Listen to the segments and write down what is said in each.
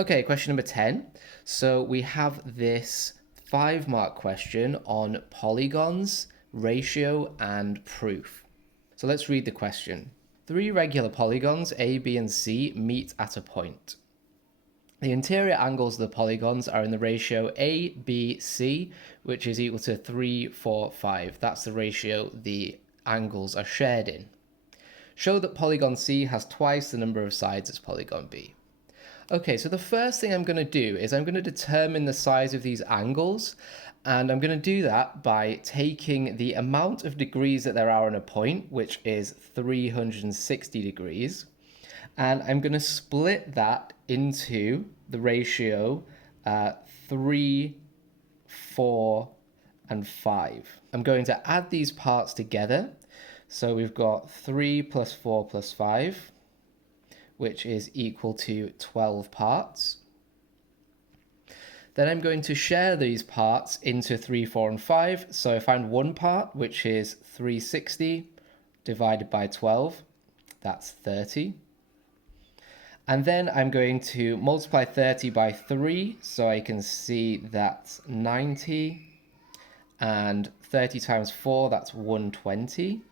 Okay, question number 10. So we have this 5-mark question on polygons, ratio, and proof. So let's read the question. 3 regular polygons, A, B, and C, meet at a point. The interior angles of the polygons are in the ratio A, B, C, which is equal to 3, 4, 5. That's the ratio the angles are shared in. Show that polygon C has twice the number of sides as polygon B. Okay, so the first thing I'm going to do is I'm going to determine the size of these angles, and I'm going to do that by taking the amount of degrees that there are on a point, which is 360 degrees, and I'm going to split that into the ratio 3, 4, and 5. I'm going to add these parts together. So we've got 3 plus 4 plus 5, which is equal to 12 parts. Then I'm going to share these parts into 3, 4, and 5. So I find one part, which is 360 divided by 12. That's 30. And then I'm going to multiply 30 by 3, so I can see that's 90. And 30 times 4, that's 120.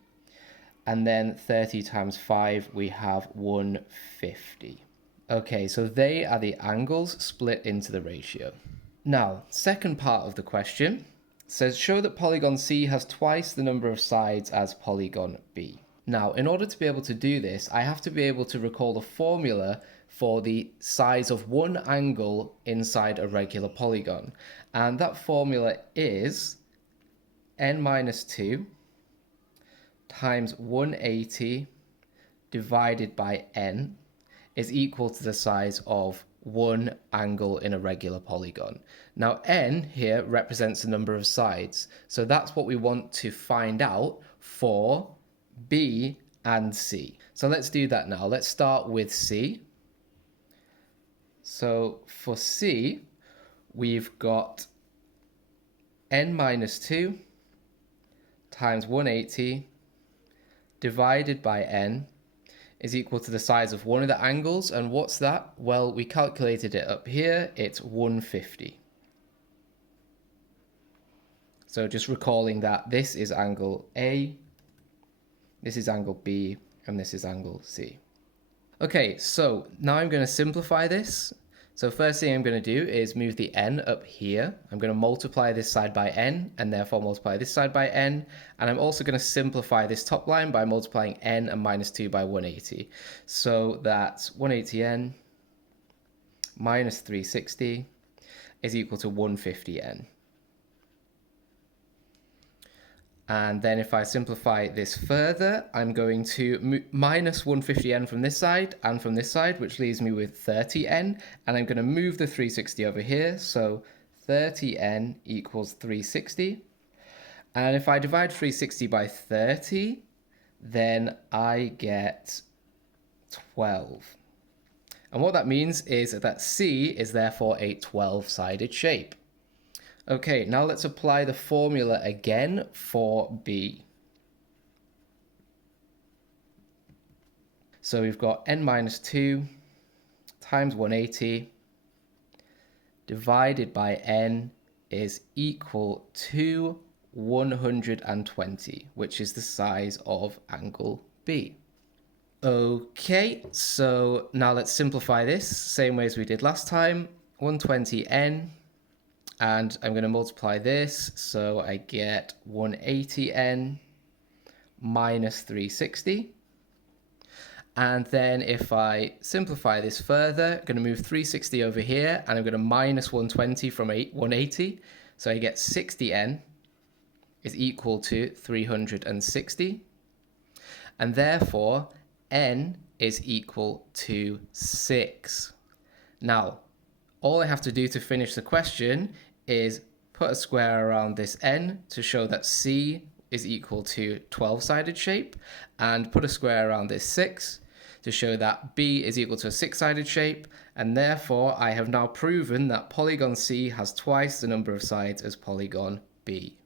And then 30 times 5, we have 150. Okay, so they are the angles split into the ratio. Now, second part of the question says, show that polygon C has twice the number of sides as polygon B. Now, in order to be able to do this, I have to be able to recall the formula for the size of one angle inside a regular polygon. And that formula is n minus 2 times 180 divided by n is equal to the size of one angle in a regular polygon. Now n here represents the number of sides, so that's what we want to find out for B and C. So let's do that now. Let's start with C. So for C, we've got n minus 2 times 180 divided by n is equal to the size of one of the angles. And what's that? Well, we calculated it up here. It's 150. So just recalling that this is angle A, this is angle B, and this is angle C. Okay, so now I'm going to simplify this. So first thing I'm going to do is move the n up here. I'm going to multiply this side by n, and therefore multiply this side by n. And I'm also going to simplify this top line by multiplying n and minus 2 by 180. So that's 180n minus 360 is equal to 150n. And then if I simplify this further, I'm going to minus 150n from this side and from this side, which leaves me with 30n. And I'm going to move the 360 over here. So 30n equals 360. And if I divide 360 by 30, then I get 12. And what that means is that C is therefore a 12-sided shape. Okay, now let's apply the formula again for B. So we've got n minus 2 times 180 divided by n is equal to 120, which is the size of angle B. Okay, so now let's simplify this, same way as we did last time. 120n. And I'm going to multiply this, so I get 180n minus 360. And then if I simplify this further, I'm going to move 360 over here, and I'm going to minus 120 from 180. So I get 60n is equal to 360. And therefore, n is equal to 6. Now, all I have to do to finish the question is put a square around this n to show that C is equal to 12-sided shape, and put a square around this 6 to show that B is equal to a 6-sided shape, and therefore I have now proven that polygon C has twice the number of sides as polygon B.